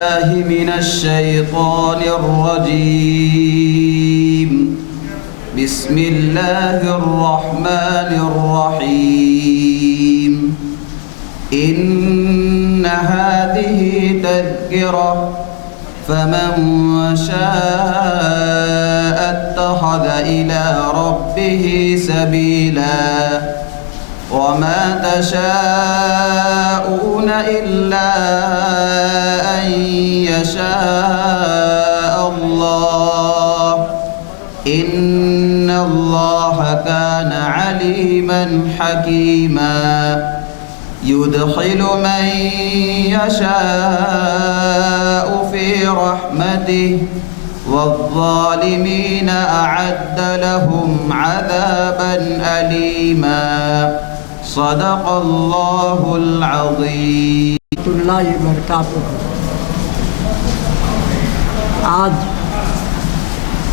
الله من الشيطان الرجيم. بسم الله الرحمن الرحيم. إن هذه تذكرة فمن شاء اتخذ إلى ربه سبيلا وما تشاءون إلا أن يشاء الله إن الله كان عليما حكيما يدخل من يشاء في رحمته والظالمين أعد لهم عذابا أليما صدق الله العظيم. اللہ وبرکاتہ. آج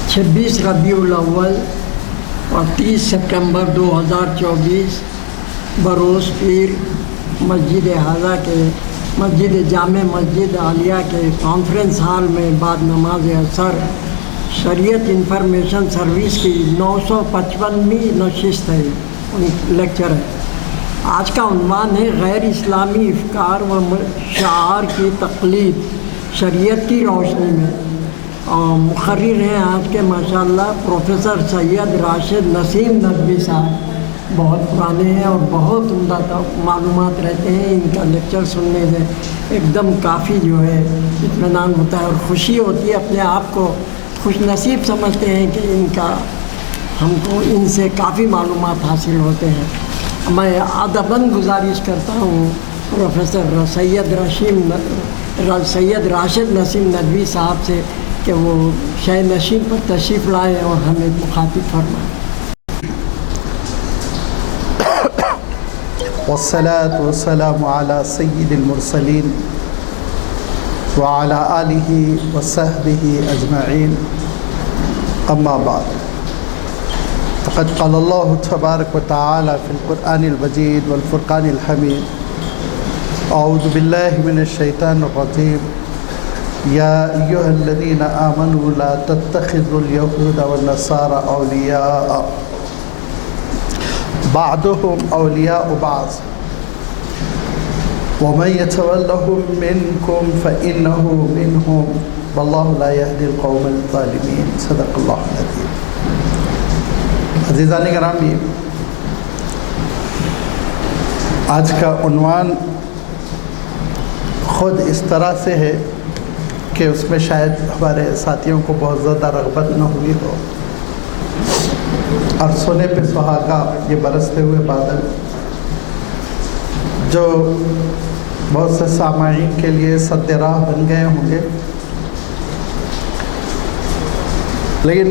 26 ربیع الاول اور 30 سپٹمبر 2024 بروز پیر مسجد حاضہ کے مسجد جامع مسجد عالیہ کے کانفرنس ہال میں بعد نماز اثر شریعت انفارمیشن سروس کی 955ویں نشست ہے، لیکچر ہے. آج کا عنوان ہے غیر اسلامی افکار و شعار کی تقلید شریعت کی روشنی میں. مقرر ہیں آج کے ماشاءاللہ پروفیسر سید راشد نسیم ندوی صاحب. بہت پرانے ہیں اور بہت عمدہ معلومات رہتے ہیں. ان کا لیکچر سننے سے ایک دم کافی جو ہے اطمینان ہوتا ہے اور خوشی ہوتی ہے. اپنے آپ کو خوش نصیب سمجھتے ہیں کہ ہم کو ان سے کافی معلومات حاصل ہوتے ہیں. میں ادباً گزارش کرتا ہوں پروفیسر سید راشد نسیم ندوی صاحب سے کہ وہ شہ نشین پر تشریف لائے اور ہمیں مخاطب فرمائیں. والصلاة والسلام على سید المرسلین وعلى آلہ وصحبہ اجمعین. اما بعد فقد قال اللہ تبارک وتعالی فی القرآن المجید والفرقان الحمید. اعوذ باللہ من الشیطان الرجیم. یا ایہا الذین آمنوا لا تتخذوا اليہود والنصارى اولیاء بعضهم اولیاء بعض ومن يتولهم منكم فإنه منهم واللہ لا يهدي القوم الظالمین. صدق اللہ العظیم. عزیزان گرامی، آج کا عنوان خود اس طرح سے ہے کہ اس میں شاید ہمارے ساتھیوں کو بہت زیادہ رغبت نہ ہوئی ہو. اور سونے پہ سہاگا یہ برستے ہوئے بادل جو بہت سے سامعین کے لیے سد راہ بن گئے ہوں گے. لیکن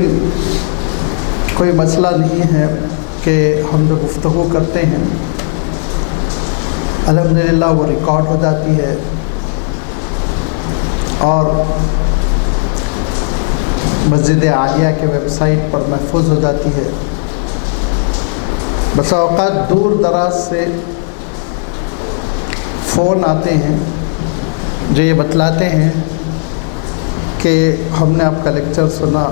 کوئی مسئلہ نہیں ہے کہ ہم جو گفتگو کرتے ہیں الحمدللہ وہ ریکارڈ ہو جاتی ہے اور مسجد عالیہ کے ویب سائٹ پر محفوظ ہو جاتی ہے. بسا اوقات دور دراز سے فون آتے ہیں جو یہ بتلاتے ہیں کہ ہم نے آپ کا لیکچر سنا،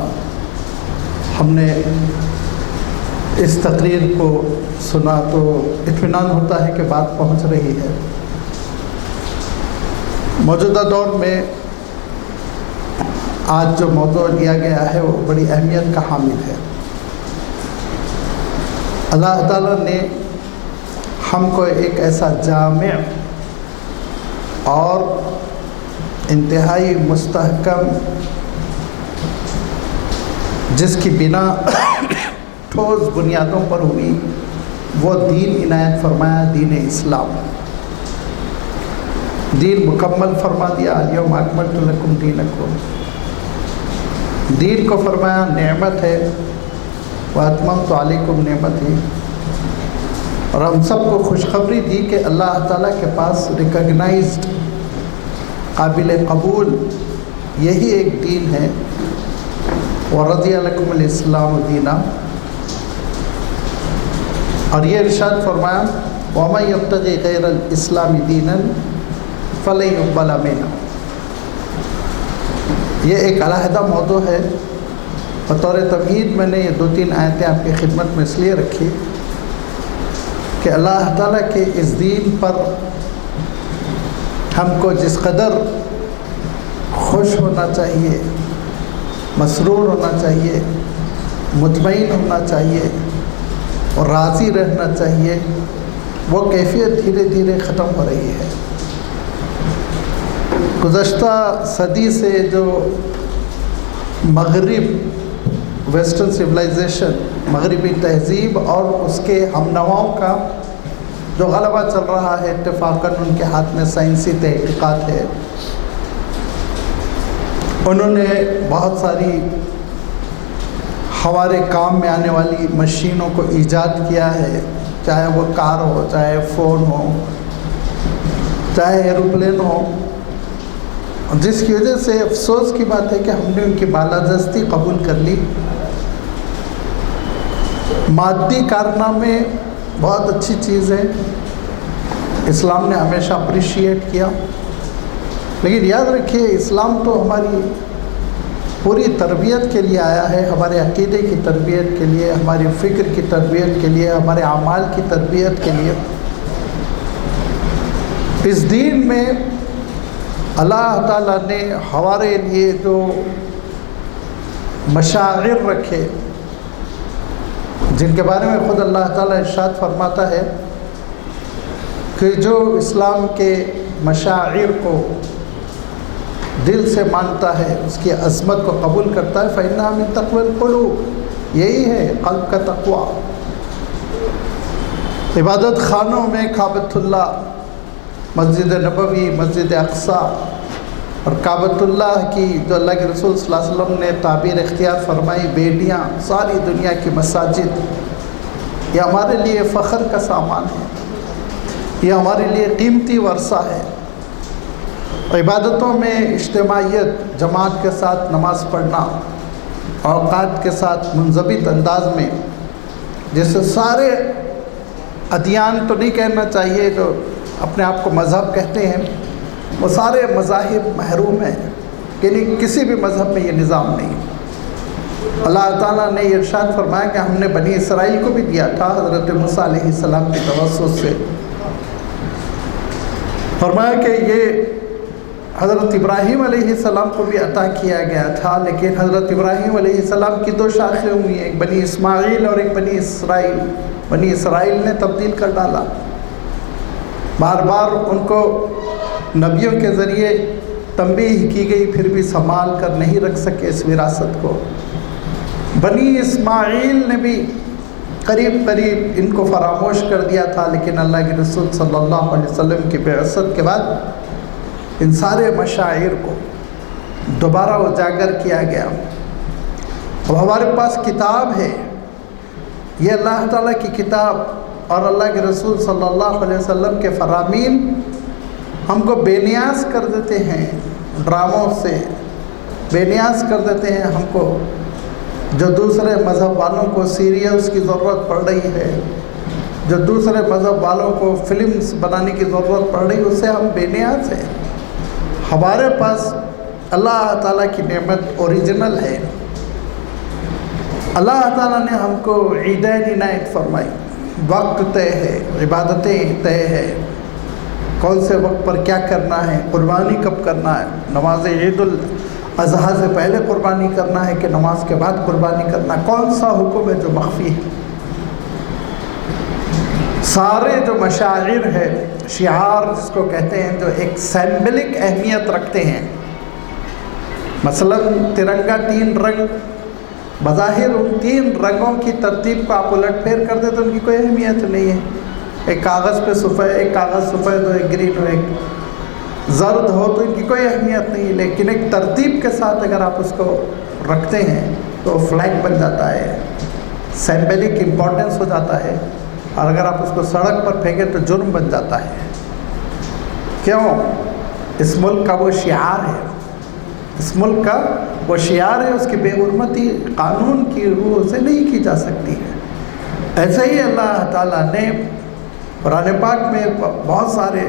ہم نے اس تقریر کو سنا، تو اطمینان ہوتا ہے کہ بات پہنچ رہی ہے. موجودہ دور میں آج جو موضوع لیا گیا ہے وہ بڑی اہمیت کا حامل ہے. اللہ تعالیٰ نے ہم کو ایک ایسا جامع اور انتہائی مستحکم جس کی بنا ٹھوس بنیادوں پر ہوئی وہ دین عنایت فرمایا، دین اسلام. دین مکمل فرما دیا، الیوم اکملت لکم دینکم. دین کو فرمایا نعمت ہے، واتممت علیکم نعمتی. اور ہم سب کو خوشخبری دی کہ اللہ تعالیٰ کے پاس ریکگنائزڈ قابل قبول یہی ایک دین ہے. وَرَضِيَ لَكُمُ الْإِسْلَامُ دِينًا. اور یہ ارشاد فرمایا وَمَن يَبْتَغِ غَيْرَ الْإِسْلَامِ دِينًا فَلَن يُقْبَلَ مِنْهُ. یہ ایک علیحدہ موضوع ہے. بطور تمہید میں نے یہ 2-3 آیتیں آپ کی خدمت میں اس لیے رکھی کہ اللہ تعالیٰ کے اس دین پر ہم کو جس قدر خوش ہونا چاہیے، مسرور ہونا چاہیے، مطمئن ہونا چاہیے اور راضی رہنا چاہیے، وہ کیفیت دھیرے دھیرے ختم ہو رہی ہے. گزشتہ صدی سے جو مغرب، ویسٹرن سویلائزیشن، مغربی تہذیب اور اس کے ہم نواؤں کا جو غلبہ چل رہا ہے، اتفاقاً ان کے ہاتھ میں سائنسی تحقیقات ہے. انہوں نے بہت ساری ہمارے کام میں آنے والی مشینوں کو ایجاد کیا ہے، چاہے وہ کار ہو، چاہے فون ہو، چاہے ایروپلین ہو، جس کی وجہ سے افسوس کی بات ہے کہ ہم نے ان کی بالادستی قبول کر لی. مادی کارنامے بہت اچھی چیز ہے، اسلام نے ہمیشہ اپریشیٹ کیا، لیکن یاد رکھیے اسلام تو ہماری پوری تربیت کے لیے آیا ہے، ہمارے عقیدے کی تربیت کے لیے، ہماری فکر کی تربیت کے لیے، ہمارے اعمال کی تربیت کے لیے. اس دین میں اللہ تعالیٰ نے ہمارے لیے جو مشاعر رکھے، جن کے بارے میں خود اللہ تعالیٰ ارشاد فرماتا ہے کہ جو اسلام کے مشاعر کو دل سے مانتا ہے، اس کی عظمت کو قبول کرتا ہے، فَإِنَّهَا مِن تَقْوَى الْقُلُوبِ، یہی ہے قلب کا تقویٰ. عبادت خانوں میں کعبۃ اللہ، مسجد نبوی، مسجد اقصیٰ اور کعبۃ اللہ کی جو اللہ کے رسول صلی اللہ علیہ وسلم نے تعبیر اختیار فرمائی، بیڑیاں، ساری دنیا کی مساجد، یہ ہمارے لیے فخر کا سامان ہے، یہ ہمارے لیے قیمتی ورثہ ہے. عبادتوں میں اجتماعیت، جماعت کے ساتھ نماز پڑھنا، اوقات کے ساتھ منضبط انداز میں، جیسے سارے ادیان تو نہیں کہنا چاہیے جو اپنے آپ کو مذہب کہتے ہیں، وہ سارے مذاہب محروم ہیں، یعنی کسی بھی مذہب میں یہ نظام نہیں. اللہ تعالیٰ نے یہ ارشاد فرمایا کہ ہم نے بنی اسرائیل کو بھی دیا تھا، حضرت موسیٰ علیہ السلام کی توسط سے فرمایا کہ یہ حضرت ابراہیم علیہ السلام کو بھی عطا کیا گیا تھا، لیکن حضرت ابراہیم علیہ السلام کی 2 شاخیں ہوئی ہیں، ایک بنی اسماعیل اور ایک بنی اسرائیل. بنی اسرائیل نے تبدیل کر ڈالا، بار بار ان کو نبیوں کے ذریعے تنبیہ کی گئی، پھر بھی سنبھال کر نہیں رکھ سکے اس وراثت کو. بنی اسماعیل نے بھی قریب قریب ان کو فراموش کر دیا تھا، لیکن اللہ کے رسول صلی اللہ علیہ وسلم کی بعثت کے بعد ان سارے مشاعر کو دوبارہ اجاگر کیا گیا. اب ہمارے پاس کتاب ہے، یہ اللہ تعالیٰ کی کتاب اور اللہ کے رسول صلی اللہ علیہ وسلم کے فرامین ہم کو بے نیاز کر دیتے ہیں، ڈراموں سے بے نیاز کر دیتے ہیں ہم کو. جو دوسرے مذہب والوں کو سیریلز کی ضرورت پڑ رہی ہے، جو دوسرے مذہب والوں کو فلمز بنانے کی ضرورت پڑ رہی ہے، اس سے ہم بے نیاز ہیں. ہمارے پاس اللہ تعالیٰ کی نعمت اوریجنل ہے. اللہ تعالیٰ نے ہم کو عیدین عنایت فرمائی، وقت طے ہے، عبادتیں طے ہے، کون سے وقت پر کیا کرنا ہے، قربانی کب کرنا ہے، نماز عید الاضحیٰ سے پہلے قربانی کرنا ہے کہ نماز کے بعد قربانی کرنا، کون سا حکم ہے جو مخفی ہے. سارے جو مشاعر ہے، شعار جس کو کہتے ہیں، جو ایک سمبلک اہمیت رکھتے ہیں، مثلا ترنگا 3 رنگ، بظاہر ان 3 رنگوں کی ترتیب کو آپ الٹ پھیر کر دیں تو ان کی کوئی اہمیت نہیں ہے. ایک کاغذ پہ سفید، ایک کاغذ سفید ہو، ایک گرین ہو، ایک زرد ہو، تو ان کی کوئی اہمیت نہیں ہے. لیکن ایک ترتیب کے ساتھ اگر آپ اس کو رکھتے ہیں تو فلیگ بن جاتا ہے، سمبلک امپورٹنس ہو جاتا ہے. اور اگر آپ اس کو سڑک پر پھینکیں تو جرم بن جاتا ہے. کیوں؟ اس ملک کا وہ شعار ہے، اس ملک کا وہ شعار ہے، اس کی بے حرمتی قانون کی روح سے نہیں کی جا سکتی ہے. ایسے ہی اللہ تعالیٰ نے قرآن پاک میں بہت سارے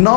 9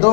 2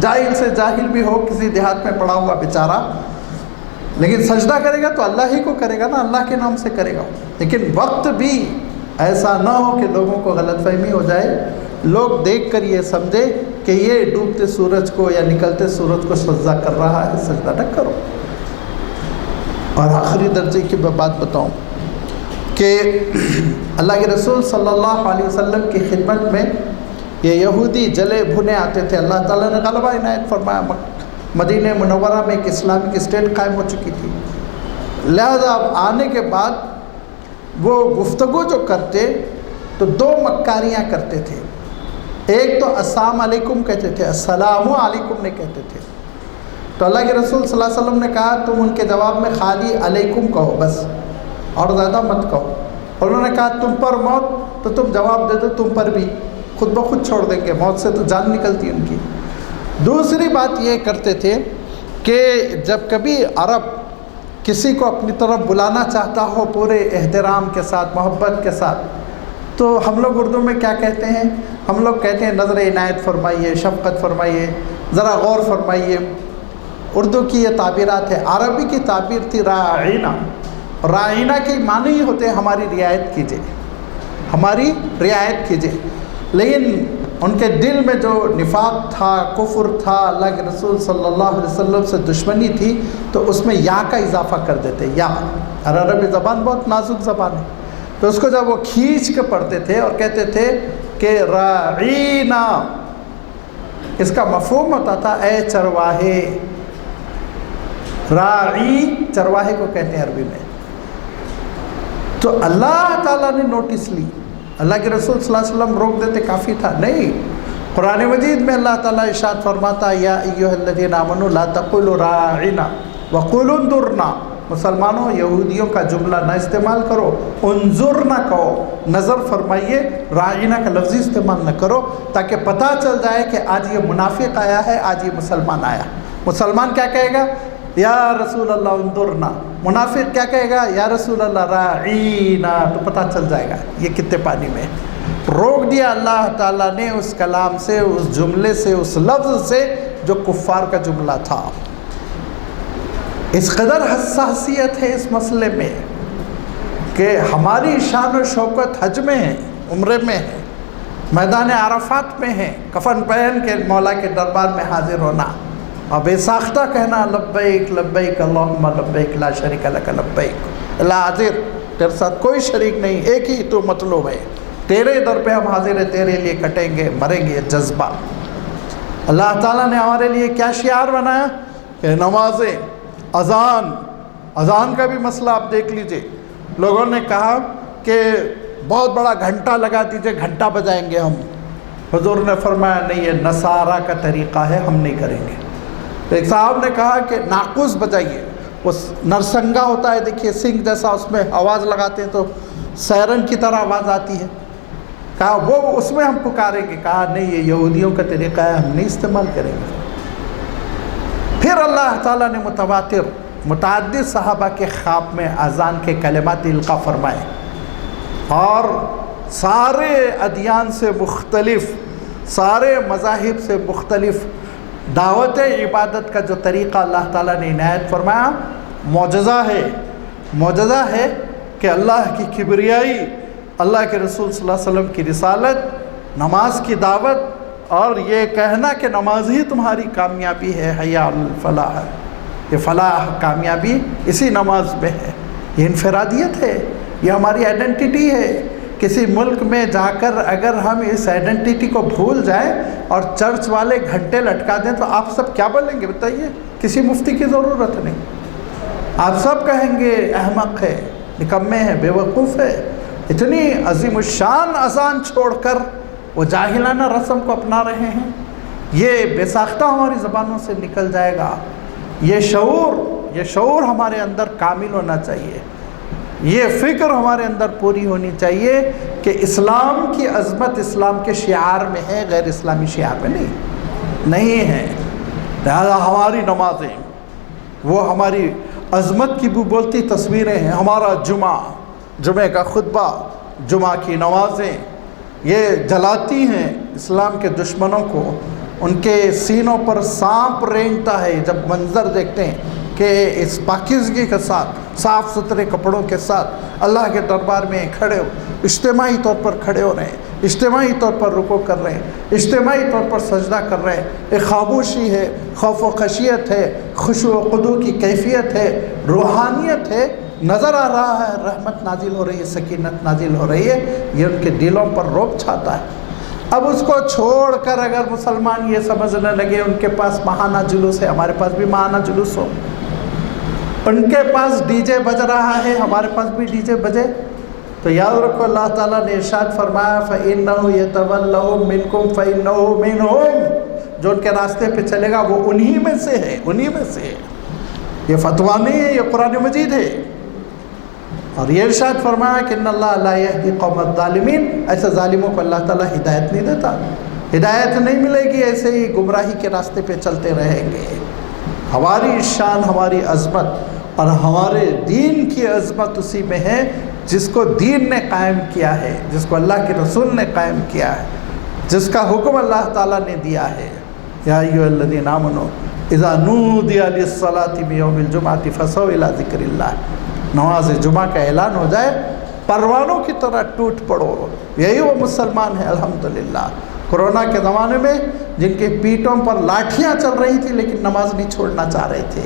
جاہل سے جاہل بھی ہو، کسی دیہات میں پڑا ہوا بیچارہ، لیکن سجدہ کرے گا تو اللہ ہی کو کرے گا نا، اللہ کے نام سے کرے گا۔ لیکن وقت بھی ایسا نہ ہو کہ لوگوں کو غلط فہمی ہو جائے، لوگ دیکھ کر یہ سمجھے کہ یہ ڈوبتے سورج کو یا نکلتے سورج کو سجدہ کر رہا ہے، سجدہ نہ کرو۔ اور آخری درجے کی بات بتاؤں کہ اللہ کے رسول صلی اللہ علیہ وسلم کی خدمت میں یہ یہودی جلے بھنے آتے تھے۔ اللہ تعالیٰ نے غلبہ عنایت فرمایا، مدینہ منورہ میں ایک اسلامک اسٹیٹ قائم ہو چکی تھی، لہذا اب آنے کے بعد وہ گفتگو جو کرتے تو دو مکاریاں کرتے تھے۔ ایک تو السلام علیکم کہتے تھے، السلام علیکم نہیں کہتے تھے۔ تو اللہ کے رسول صلی اللہ علیہ وسلم نے کہا تم ان کے جواب میں خالی علیکم کہو بس، اور زیادہ مت کہو۔ اور انہوں نے کہا تم پر موت، تو تم جواب دے دو تم پر بھی، خود بخود چھوڑ دیں گے، موت سے تو جان نکلتی ان کی۔ دوسری بات یہ کرتے تھے کہ جب کبھی عرب کسی کو اپنی طرف بلانا چاہتا ہو پورے احترام کے ساتھ، محبت کے ساتھ، تو ہم لوگ اردو میں کیا کہتے ہیں؟ ہم لوگ کہتے ہیں نظر عنایت فرمائیے، شفقت فرمائیے، ذرا غور فرمائیے۔ اردو کی یہ تعبیرات ہے۔ عربی کی تعبیر تھی راعینا۔ راعینا کے معنی ہی ہوتے ہیں ہماری رعایت کیجیے، ہماری رعایت کیجیے۔ لیکن ان کے دل میں جو نفاق تھا، کفر تھا، اللہ کے رسول صلی اللہ علیہ وسلم سے دشمنی تھی، تو اس میں یا کا اضافہ کر دیتے، یا۔ اور عربی زبان بہت نازک زبان ہے، تو اس کو جب وہ کھینچ کے پڑھتے تھے اور کہتے تھے کہ راعینا، اس کا مفہوم ہوتا تھا اے چرواہے۔ راعی چرواہے کو کہتے ہیں عربی میں۔ تو اللہ تعالیٰ نے نوٹس لی، اللہ کے رسول صلی اللہ علیہ وسلم روک دیتے کافی تھا، نہیں۔ قرآن مجید میں اللہ تعالیٰ ارشاد فرماتا یا ایھا الذین آمنوا لا تقولوا راعنا وقولوا انظرنا، مسلمانوں یہودیوں کا جملہ نہ استعمال کرو، انظرنا کہو، نظر فرمائیے، راعنا کا لفظی استعمال نہ کرو، تاکہ پتہ چل جائے کہ آج یہ منافق آیا ہے، آج یہ مسلمان آیا۔ مسلمان کیا کہے گا؟ یا رسول اللہ انظرنا۔ منافق کیا کہے گا؟ یا رسول اللہ راعینا۔ تو پتہ چل جائے گا یہ کتنے پانی میں۔ روک دیا اللہ تعالیٰ نے اس کلام سے، اس جملے سے، اس لفظ سے جو کفار کا جملہ تھا۔ اس قدر حساسیت ہے اس مسئلے میں کہ ہماری شان و شوکت حج میں ہے، عمرے میں ہے، میدان عرفات میں ہے، کفن پہن کے مولا کے دربار میں حاضر ہونا اور بے ساختہ کہنا لبیک لبیک اللہم لبیک لا شریک لک لبیک، اللہ حاضر، تیرے ساتھ کوئی شریک نہیں، ایک ہی تو مطلوب ہے، تیرے در پہ ہم حاضر ہیں، تیرے لیے کٹیں گے مریں گے، جذبہ۔ اللہ تعالیٰ نے ہمارے لیے کیا شعار بنایا کہ نمازیں، اذان کا بھی مسئلہ آپ دیکھ لیجئے۔ لوگوں نے کہا کہ بہت بڑا گھنٹہ لگا دیجئے، گھنٹہ بجائیں گے ہم۔ حضور نے فرمایا نہیں، یہ نصارہ کا طریقہ ہے، ہم نہیں کریں گے۔ ایک صاحب نے کہا کہ ناقوس بجائیے، وہ نرسنگا ہوتا ہے دیکھیے، سنگ جیسا، اس میں آواز لگاتے ہیں تو سیرن کی طرح آواز آتی ہے، کہا وہ اس میں ہم پکاریں گے۔ کہا نہیں، یہ یہودیوں کا طریقہ ہے، ہم نہیں استعمال کریں گے۔ پھر اللہ تعالیٰ نے متعدد صحابہ کے خواب میں اذان کے کلمات القا فرمائے، اور سارے ادیان سے مختلف، سارے مذاہب سے مختلف دعوت عبادت کا جو طریقہ اللہ تعالیٰ نے عنایت فرمایا، معجزہ ہے کہ اللہ کی کبریائی، اللہ کے رسول صلی اللہ علیہ وسلم کی رسالت، نماز کی دعوت، اور یہ کہنا کہ نماز ہی تمہاری کامیابی ہے، حی علی الفلاح، یہ فلاح کامیابی اسی نماز میں ہے۔ یہ انفرادیت ہے، یہ ہماری آئیڈنٹیٹی ہے۔ کسی ملک میں جا کر اگر ہم اس آئیڈنٹیٹی کو بھول جائیں اور چرچ والے گھنٹے لٹکا دیں تو آپ سب کیا بولیں گے بتائیے؟ کسی مفتی کی ضرورت نہیں، آپ سب کہیں گے احمق ہے، نکمے ہیں، بے وقوف ہے۔ اتنی عظیم الشان اذان چھوڑ کر وہ جاہلانہ رسم کو اپنا رہے ہیں۔ یہ بے ساختہ ہماری زبانوں سے نکل جائے گا۔ یہ شعور ہمارے اندر کامل ہونا چاہیے، یہ فکر ہمارے اندر پوری ہونی چاہیے کہ اسلام کی عظمت اسلام کے شعار میں ہے، غیر اسلامی شعار میں نہیں ہے۔ لہذا ہماری نمازیں وہ ہماری عظمت کی بولتی تصویریں ہیں۔ ہمارا جمعہ کا خطبہ، جمعہ کی نمازیں یہ جلاتی ہیں اسلام کے دشمنوں کو، ان کے سینوں پر سانپ رینگتا ہے جب منظر دیکھتے ہیں کہ اس پاکیزگی کے ساتھ صاف ستھرے کپڑوں کے ساتھ اللہ کے دربار میں کھڑے ہو، اجتماعی طور پر کھڑے ہو رہے ہیں، اجتماعی طور پر رکوع کر رہے ہیں، اجتماعی طور پر سجدہ کر رہے ہیں، ایک خاموشی ہے، خوف و خشیت ہے، خشوع و خضوع کی کیفیت ہے، روحانیت ہے، نظر آ رہا ہے رحمت نازل ہو رہی ہے، سکینت نازل ہو رہی ہے، یہ ان کے دلوں پر رعب چھاتا ہے۔ اب اس کو چھوڑ کر اگر مسلمان یہ سمجھنے لگے ان کے پاس ماہانہ جلوس ہے، ہمارے پاس بھی ماہانہ جلوس ہو، ان کے پاس ڈی جے بج رہا ہے ہمارے پاس بھی ڈی جے بجے، تو یاد رکھو اللہ تعالیٰ نے ارشاد فرمایا فَإِنَّهُ يَتَوَلَّهُم مِّنكُمْ فَإِنَّهُ مِنْهُمْ، جو ان کے راستے پہ چلے گا وہ انہی میں سے ہے، انہی میں سے ہے۔ یہ فتویٰ نہیں ہے، یہ قرآن مجید ہے۔ اور یہ ارشاد فرمایا کہ ان اللہ لا یہدی قوم الظالمین، ایسے ظالموں کو اللہ تعالیٰ ہدایت نہیں دیتا، ہدایت نہیں ملے گی، ایسے ہی گمراہی کے راستے پہ چلتے رہیں گے۔ ہماری شان، ہماری عظمت اور ہمارے دین کی عظمت اسی میں ہے جس کو دین نے قائم کیا ہے، جس کو اللہ کے رسول نے قائم کیا ہے، جس کا حکم اللہ تعالیٰ نے دیا ہے۔ یا ایھا الذین آمنوا اذا نودی للصلاۃ من یوم الجمعۃ فاسعوا الی ذکر اللہ، نماز جمعہ کا اعلان ہو جائے پروانوں کی طرح ٹوٹ پڑو، یہی وہ مسلمان ہیں الحمدللہ۔ کورونا کے زمانے میں جن کے پیٹوں پر لاٹھیاں چل رہی تھی لیکن نماز نہیں چھوڑنا چاہ رہے تھے،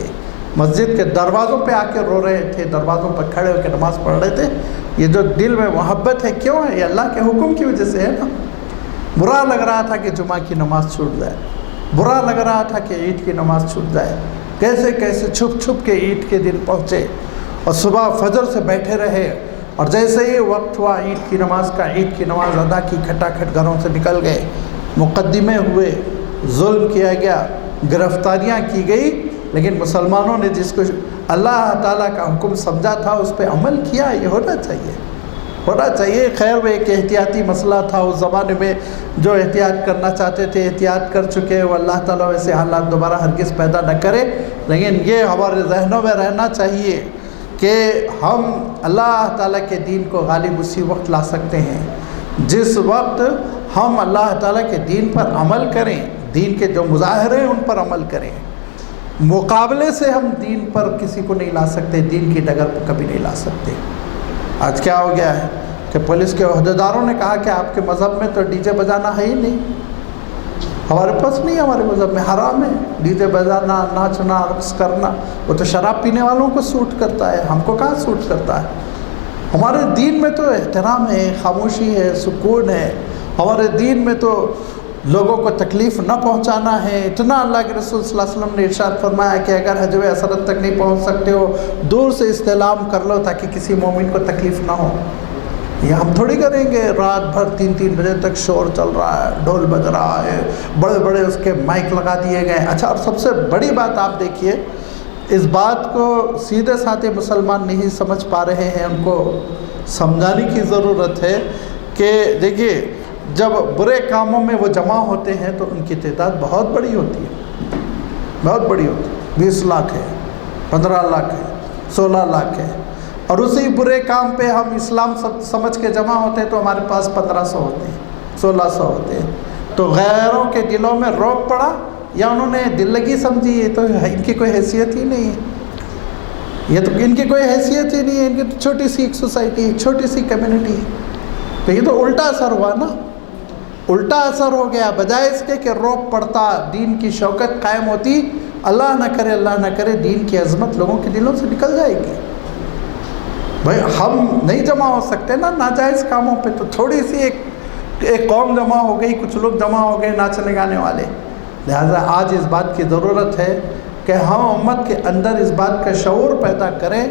مسجد کے دروازوں پہ آ کے رو رہے تھے، دروازوں پر کھڑے ہو کے نماز پڑھ رہے تھے، یہ جو دل میں محبت ہے کیوں ہے؟ یہ اللہ کے حکم کی وجہ سے ہے نا۔ برا لگ رہا تھا کہ جمعہ کی نماز چھوٹ جائے، برا لگ رہا تھا کہ عید کی نماز چھوٹ جائے، کیسے کیسے چھپ چھپ کے عید کے دن پہنچے اور صبح فجر سے بیٹھے رہے، اور جیسے ہی وقت ہوا عید کی نماز کا، عید کی نماز ادا کی، کھٹا کھٹ گھروں سے نکل گئے، مقدمے ہوئے، ظلم کیا گیا، گرفتاریاں کی گئی، لیکن مسلمانوں نے جس کو اللہ تعالیٰ کا حکم سمجھا تھا اس پہ عمل کیا۔ یہ ہونا چاہیے، ہونا چاہیے۔ خیر وہ ایک احتیاطی مسئلہ تھا اس زمانے میں، جو احتیاط کرنا چاہتے تھے احتیاط کر چکے، وہ اللہ تعالیٰ ویسے حالات دوبارہ ہرگز پیدا نہ کرے، لیکن یہ ہمارے ذہنوں میں رہنا چاہیے کہ ہم اللہ تعالیٰ کے دین کو غالب اسی وقت لا سکتے ہیں جس وقت ہم اللہ تعالیٰ کے دین پر عمل کریں، دین کے جو مظاہرے ہیں ان پر عمل کریں۔ مقابلے سے ہم دین پر کسی کو نہیں لا سکتے، دین کی ڈگر پر کبھی نہیں لا سکتے۔ آج کیا ہو گیا ہے کہ پولیس کے عہدیداروں نے کہا کہ آپ کے مذہب میں تو ڈی جے بجانا ہے ہی نہیں، ہمارے پاس نہیں، ہمارے مذہب میں حرام ہے ڈی جے بجانا، ناچنا، رقص کرنا، وہ تو شراب پینے والوں کو سوٹ کرتا ہے، ہم کو کہاں سوٹ کرتا ہے۔ ہمارے دین میں تو احترام ہے، خاموشی ہے، سکون ہے، ہمارے دین میں تو لوگوں کو تکلیف نہ پہنچانا ہے۔ اتنا اللہ کے رسول صلی اللہ علیہ وسلم نے ارشاد فرمایا کہ اگر حجب اسرت تک نہیں پہنچ سکتے ہو دور سے استعلام کر لو تاکہ کسی مومن کو تکلیف نہ ہو۔ یہ ہم تھوڑی کریں گے، رات بھر 3 بجے تک شور چل رہا ہے، ڈھول بج رہا ہے، بڑے بڑے اس کے مائک لگا دیے گئے۔ اچھا، اور سب سے بڑی بات آپ دیکھیے، اس بات کو سیدھے سادھے مسلمان نہیں سمجھ پا رہے ہیں، ان کو سمجھانے کی ضرورت ہے کہ دیکھیے جب برے کاموں میں وہ جمع ہوتے ہیں تو ان کی تعداد بہت بڑی ہوتی ہے، بہت بڑی ہوتی ہے، 20 لاکھ ہے، 15 لاکھ ہے، 16 لاکھ ہے، اور اسی برے کام پہ ہم اسلام سمجھ کے جمع ہوتے ہیں تو ہمارے پاس 1500 ہوتے ہیں، 1600 ہوتے ہیں۔ تو غیروں کے دلوں میں رعب پڑا یا انہوں نے دل لگی سمجھی، یہ تو ان کی کوئی حیثیت ہی نہیں ہے، یہ تو ان کی کوئی حیثیت ہی نہیں ہے، ان کی تو چھوٹی سی ایک سوسائٹی، ایک چھوٹی سی کمیونٹی ہے۔ تو یہ تو الٹا اثر ہوا نا، الٹا اثر ہو گیا، بجائے اس کے کہ رعب پڑتا، دین کی شوکت قائم ہوتی، اللہ نہ کرے دین کی عظمت لوگوں کے دلوں سے نکل جائے گی۔ بھائی ہم نہیں جمع ہو سکتے نا ناجائز کاموں پہ، تو تھوڑی سی ایک قوم جمع ہو گئی، کچھ لوگ جمع ہو گئے ناچنے گانے والے۔ لہٰذا آج اس بات کی ضرورت ہے کہ ہم امت کے اندر اس بات کا شعور پیدا کریں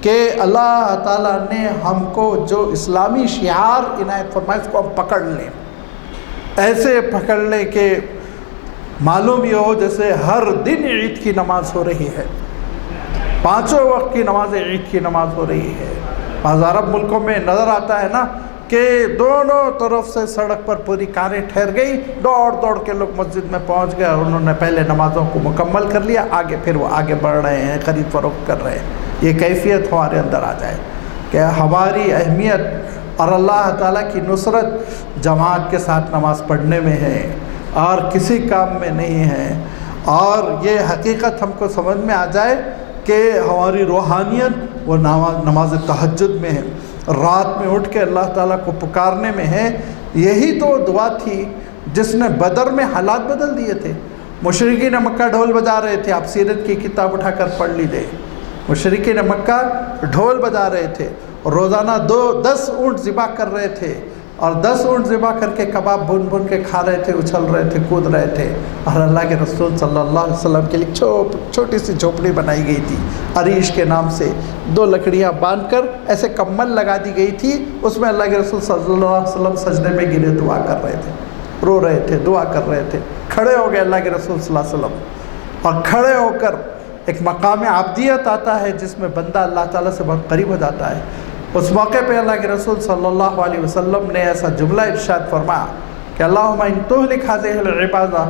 کہ اللہ تعالیٰ نے ہم کو جو اسلامی شعار عنایت فرمائے اس کو ہم پکڑ لیں، ایسے پکڑ لیں کہ معلوم یہ ہو جیسے ہر دن عید کی نماز ہو رہی ہے، 5 وقت کی نماز عید کی نماز ہو رہی ہے۔ بعض عرب ملکوں میں نظر آتا ہے نا کہ دونوں طرف سے سڑک پر پوری کاریں ٹھہر گئی، دوڑ کے لوگ مسجد میں پہنچ گئے اور انہوں نے پہلے نمازوں کو مکمل کر لیا، پھر وہ آگے بڑھ رہے ہیں، خرید فروخت کر رہے ہیں۔ یہ کیفیت ہمارے اندر آ جائے کہ ہماری اہمیت اور اللہ تعالیٰ کی نصرت جماعت کے ساتھ نماز پڑھنے میں ہے، اور کسی کام میں نہیں ہے. اور یہ حقیقت ہم کو سمجھ میں آ جائے کہ ہماری روحانیت وہ نماز تہجد میں ہے، رات میں اٹھ کے اللہ تعالیٰ کو پکارنے میں ہے. یہی تو دعا تھی جس نے بدر میں حالات بدل دیے تھے. مشرکین مکہ ڈھول بجا رہے تھے، آپ سیرت کی کتاب اٹھا کر پڑھ لیجئے. مشرکین مکہ ڈھول بجا رہے تھے، روزانہ 10 اونٹ ذبح کر رہے تھے، اور 10 اونٹ ذبح کر کے کباب بھون بھون کے کھا رہے تھے، اچھل رہے تھے، کود رہے تھے. اور اللہ کے رسول صلی اللہ علیہ وسلم کے لیے چھوٹی سی جھوپڑی بنائی گئی تھی عریش کے نام سے. 2 لکڑیاں باندھ کر ایسے کمل لگا دی گئی تھی، اس میں اللہ کے رسول صلی اللہ علیہ وسلم سجدے میں گرے دعا کر رہے تھے، رو رہے تھے، دعا کر رہے تھے. کھڑے ہو گئے اللہ کے رسول صلی اللہ علیہ وسلم، اور کھڑے ہو کر ایک مقام عبدیت آتا ہے جس میں بندہ اللہ تعالیٰ سے بہت قریب ہو جاتا ہے. اس موقع پہ اللہ کے رسول صلی اللہ علیہ وسلم نے ایسا جملہ ارشاد فرمایا کہ اللہم ان تہلک هذه العبادہ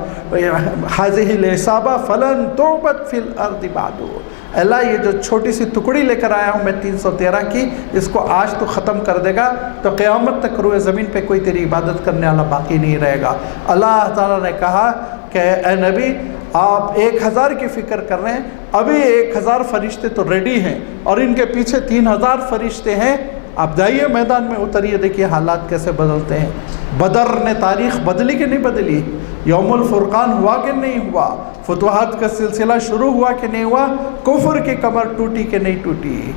هذه العصابہ فلن تعبد فی الارض بعد. اللہ یہ جو چھوٹی سی ٹکڑی لے کر آیا ہوں میں 313 کی، اس کو آج تو ختم کر دے گا تو قیامت تک روئے زمین پہ کوئی تیری عبادت کرنے والا باقی نہیں رہے گا. اللہ تعالیٰ نے کہا کہ اے نبی آپ 1000 کی فکر کر رہے ہیں، ابھی 1000 فرشتے تو ریڈی ہیں اور ان کے پیچھے 3000 فرشتے ہیں. آپ جائیے میدان میں اتریے، دیکھیے حالات کیسے بدلتے ہیں. بدر نے تاریخ بدلی کہ نہیں بدلی؟ یوم الفرقان ہوا کہ نہیں ہوا؟ فتوحات کا سلسلہ شروع ہوا کہ نہیں ہوا؟ کفر کی کمر ٹوٹی کہ نہیں ٹوٹی؟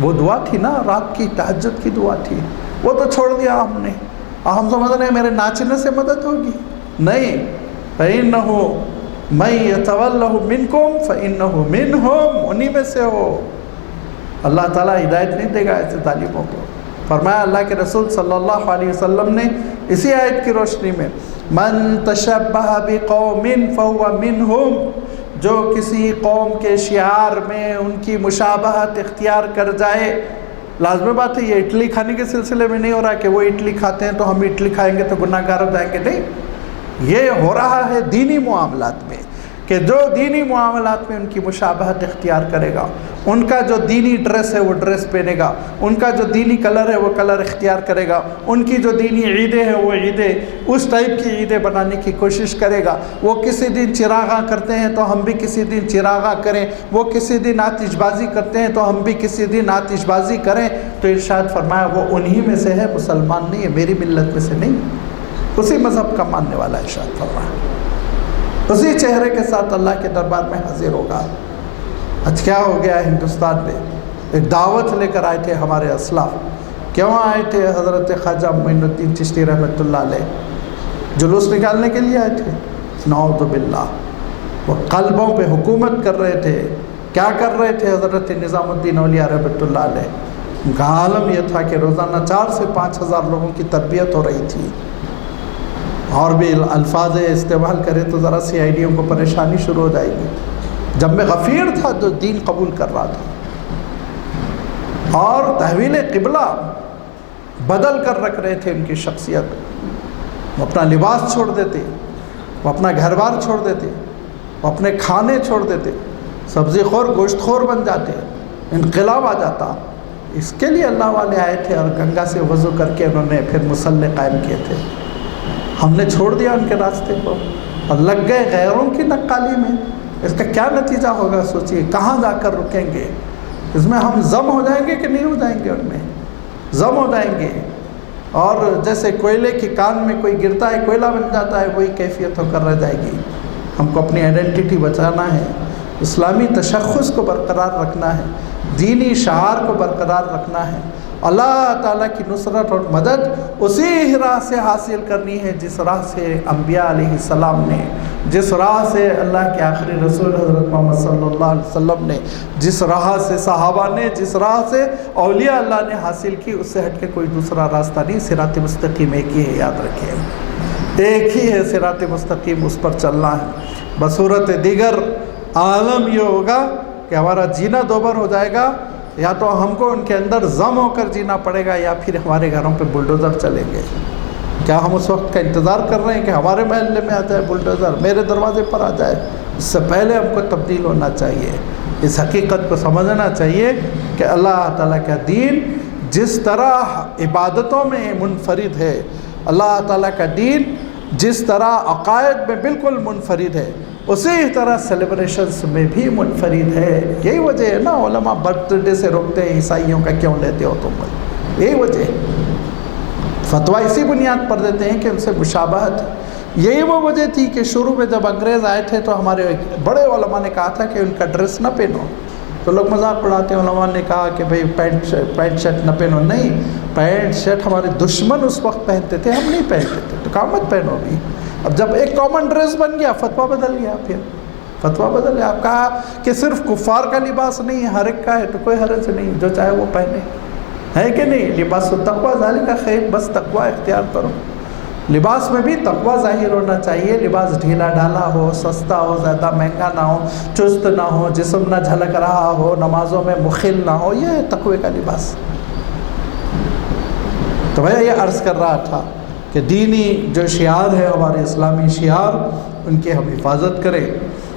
وہ دعا تھی نا، رات کی تہجد کی دعا تھی، وہ تو چھوڑ دیا ہم نے. ہم سمجھ رہے ہیں میرے ناچنے سے مدد ہوگی؟ نہیں. فَإِنَّهُ مَن يَتَوَلَّهُ مِنْكُمْ فَإِنَّهُ مِنْهُمْ، انہی میں سے ہو. اللہ تعالیٰ ہدایت نہیں دے گا ایسے ظالموں کو. فرمایا اللہ کے رسول صلی اللہ علیہ وسلم نے اسی آیت کی روشنی میں، من تشبہ بقوم فہو منہم، جو کسی قوم کے شعار میں ان کی مشابہت اختیار کر جائے. لازمی بات ہے، یہ اٹلی کھانے کے سلسلے میں نہیں ہو رہا کہ وہ اٹلی کھاتے ہیں تو ہم اٹلی کھائیں گے تو گناہ گار ہو جائیں گے. نہیں، یہ ہو رہا ہے دینی معاملات میں کہ جو دینی معاملات میں ان کی مشابہت اختیار کرے گا، ان کا جو دینی ڈریس ہے وہ ڈریس پہنے گا، ان کا جو دینی کلر ہے وہ کلر اختیار کرے گا، ان کی جو دینی عیدیں ہیں وہ عیدیں اس ٹائپ کی عیدیں بنانے کی کوشش کرے گا. وہ کسی دن چراغاں کرتے ہیں تو ہم بھی کسی دن چراغاں کریں، وہ کسی دن آتش بازی کرتے ہیں تو ہم بھی کسی دن آتش بازی کریں. تو ارشاد فرمایا وہ انہی میں سے ہے، مسلمان نہیں ہے، میری ملت میں سے نہیں، اسی مذہب کا ماننے والا. ارشاد فرمایا اسی چہرے کے ساتھ اللہ کے دربار میں حاضر ہوگا. آج کیا ہو گیا ہندوستان میں؟ ایک دعوت لے کر آئے تھے ہمارے اسلاف. کیوں آئے تھے؟ حضرت خواجہ معین الدین چشتی رحمۃ اللہ علیہ جلوس نکالنے کے لیے آئے تھے. نعوذ باللہ، وہ قلبوں پہ حکومت کر رہے تھے. کیا کر رہے تھے؟ حضرت نظام الدین اولیاء رحمۃ اللہ علیہ، ان کا عالم یہ تھا کہ روزانہ 4 سے 5 ہزار لوگوں کی تربیت ہو رہی تھی. اور بھی الفاظ استعمال کرے تو ذرا سی آئیڈیوں کو پریشانی شروع ہو جائے گی. جب میں غفیر تھا جو دین قبول کر رہا تھا، اور تحویل قبلہ بدل کر رکھ رہے تھے ان کی شخصیت. وہ اپنا لباس چھوڑ دیتے، وہ اپنا گھر بار چھوڑ دیتے، وہ اپنے کھانے چھوڑ دیتے، سبزی خور گوشت خور بن جاتے، انقلاب آ جاتا. اس کے لیے اللہ والے آئے تھے اور گنگا سے وضو کر کے انہوں نے پھر مصلح قائم کیے تھے. ہم نے چھوڑ دیا ان کے راستے کو اور لگ گئے غیروں کی نقالی میں. اس کا کیا نتیجہ ہوگا؟ سوچئے کہاں جا کر رکیں گے؟ اس میں ہم ضم ہو جائیں گے کہ نہیں ہو جائیں گے؟ ان میں ضم ہو جائیں گے. اور جیسے کوئلے کی کان میں کوئی گرتا ہے کوئلہ بن جاتا ہے، وہی کیفیت ہو کر رہ جائے گی. ہم کو اپنی آئیڈینٹی بچانا ہے، اسلامی تشخص کو برقرار رکھنا ہے، دینی شعار کو برقرار رکھنا ہے. اللہ تعالیٰ کی نصرت اور مدد اسی راہ سے حاصل کرنی ہے جس راہ سے انبیاء علیہ السلام نے، جس راہ سے اللہ کے آخری رسول حضرت محمد صلی اللہ علیہ وسلم نے، جس راہ سے صحابہ نے، جس راہ سے اولیاء اللہ نے حاصل کی. اس سے ہٹ کے کوئی دوسرا راستہ نہیں. صراط مستقیم ایک ہی ہے، یاد رکھیں، ایک ہی ہے صراط مستقیم، اس پر چلنا ہے. بصورت دیگر عالم یہ ہوگا کہ ہمارا جینا دوبر ہو جائے گا، یا تو ہم کو ان کے اندر ضم ہو کر جینا پڑے گا، یا پھر ہمارے گھروں پہ بلڈوزر چلیں گے. کیا ہم اس وقت کا انتظار کر رہے ہیں کہ ہمارے محلے میں آ جائے بلڈوزر، میرے دروازے پر آ جائے؟ اس سے پہلے ہم کو تبدیل ہونا چاہیے. اس حقیقت کو سمجھنا چاہیے کہ اللہ تعالیٰ کا دین جس طرح عبادتوں میں منفرد ہے، اللہ تعالیٰ کا دین جس طرح عقائد میں بالکل منفرد ہے اسی طرح سیلیبریشنز میں بھی منفرد ہے. یہی وجہ ہے نا علماء برتھ ڈے سے روکتے ہیں عیسائیوں کا کیوں لیتے ہو تم؟ یہی وجہ ہے. فتویٰ اسی بنیاد پر دیتے ہیں کہ ان سے مشابہت. یہی وہ وجہ تھی کہ شروع میں جب انگریز آئے تھے تو ہمارے بڑے علماء نے کہا تھا کہ ان کا ڈریس نہ پہنو. تو لوگ مذاق اڑاتے ہیں. علماء نے کہا کہ بھئی پینٹ شرٹ نہ پہنو. نہیں، پینٹ شرٹ ہمارے دشمن اس وقت پہنتے تھے، ہم نہیں پہنتے تھے، تو کہا مت پہنو بھی. اب جب ایک کامن ڈریس بن گیا فتویٰ بدل گیا. پھر فتویٰ بدل گیا. آپ کہا کہ صرف کفار کا لباس نہیں ہے، ہر ایک کا ہے، تو کوئی حرج نہیں، جو چاہے وہ پہنے. ہے کہ نہیں؟ لباس التقویٰ ذالک خیر، بس تقویٰ اختیار کرو. لباس میں بھی تقویٰ ظاہر ہونا چاہیے. لباس ڈھیلا ڈالا ہو، سستا ہو، زیادہ مہنگا نہ ہو، چست نہ ہو، جسم نہ جھلک رہا ہو، نمازوں میں مخل نہ ہو، یہ تقوی کا لباس. تو میں یہ عرض کر رہا تھا کہ دینی جو شعار ہے ہمارے اسلامی شعار، ان کی ہم حفاظت کریں.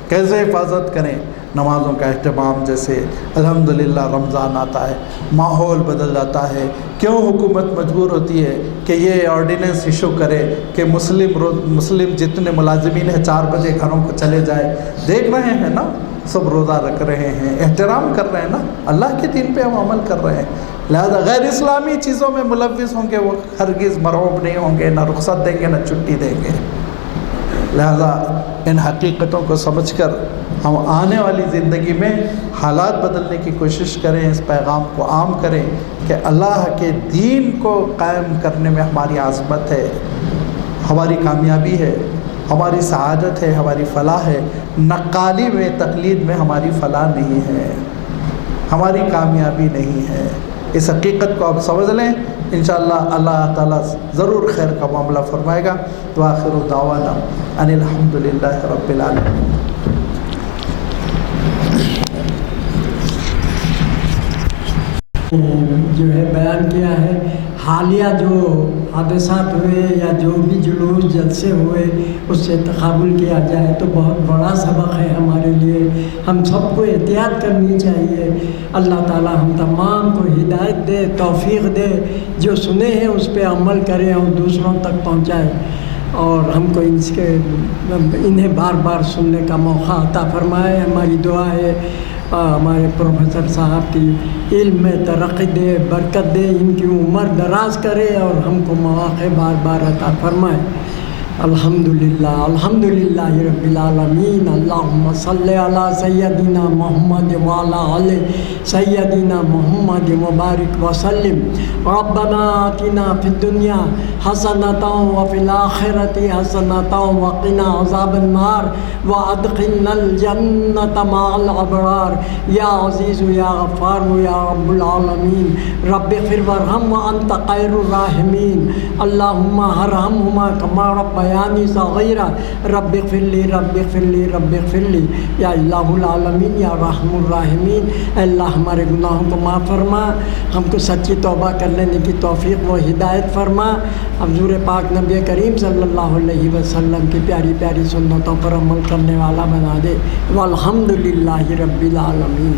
کیسے حفاظت کریں؟ نمازوں کا اہتمام. جیسے الحمدللہ رمضان آتا ہے، ماحول بدل جاتا ہے. کیوں حکومت مجبور ہوتی ہے کہ یہ آرڈیننس ایشو کرے کہ مسلم جتنے ملازمین ہیں 4 بجے گھروں کو چلے جائے؟ دیکھ رہے ہیں نا، سب روزہ رکھ رہے ہیں، احترام کر رہے ہیں نا، اللہ کے دین پہ ہم عمل کر رہے ہیں. لہذا غیر اسلامی چیزوں میں ملوث ہوں گے وہ ہرگز مرعوب نہیں ہوں گے، نہ رخصت دیں گے، نہ چھٹی دیں گے. لہذا ان حقیقتوں کو سمجھ کر ہم آنے والی زندگی میں حالات بدلنے کی کوشش کریں. اس پیغام کو عام کریں کہ اللہ کے دین کو قائم کرنے میں ہماری عظمت ہے، ہماری کامیابی ہے، ہماری سعادت ہے، ہماری فلاح ہے. نقالی میں، تقلید میں ہماری فلاح نہیں ہے، ہماری کامیابی نہیں ہے. اس حقیقت کو آپ سمجھ لیں. انشاءاللہ اللہ تعالیٰ ضرور خیر کا معاملہ فرمائے گا. وآخر دعوانا ان الحمدللہ رب العالمین. جو ہے بیان کیا ہے حالیہ جو حادثات ہوئے یا جو بھی جلوس جلسے ہوئے اس سے تقابل کیا جائے تو بہت بڑا سبق ہے ہمارے لیے. ہم سب کو احتیاط کرنی چاہیے. اللہ تعالی ہم تمام کو ہدایت دے، توفیق دے، جو سنے ہیں اس پہ عمل کریں اور دوسروں تک پہنچائے، اور ہم کو انہیں بار بار سننے کا موقع عطا فرمائے. ہماری دعا ہے ہمارے پروفیسر صاحب کی علم میں ترقی دے، برکت دے، ان کی عمر دراز کرے اور ہم کو مواقع بار بار عطا فرمائے. الحمدللہ الحمدللہ رب العالمین. اللہم صلی علی سیدنا محمد وعلی آل سیدنا محمد مبارک وسلم. ربنا آتنا فی الدنیا حسنۃ وفی الآخرۃ حسنۃ وقنا عذاب النار وادخلنا الجنۃ مع الابرار. یا عزیز یا غفار یا رب العالمین. رب اغفر وارحم وانت خیر الراحمین. اللہم ارحمہما کما ربیانی صغیرا. رب اغفر لی رب اغفر لی رب اغفر لی. یا الہ العالمین یا رحم الراحمین. اے اللہ ہمارے گناہوں کو معاف فرما، ہم کو سچی توبہ کر لینے کی توفیق و ہدایت فرما. حضور پاک نبی کریم صلی اللہ علیہ وسلم کی پیاری پیاری سنتوں پر عمل کرنے والا بنا دے. والحمدللہ رب العالمین.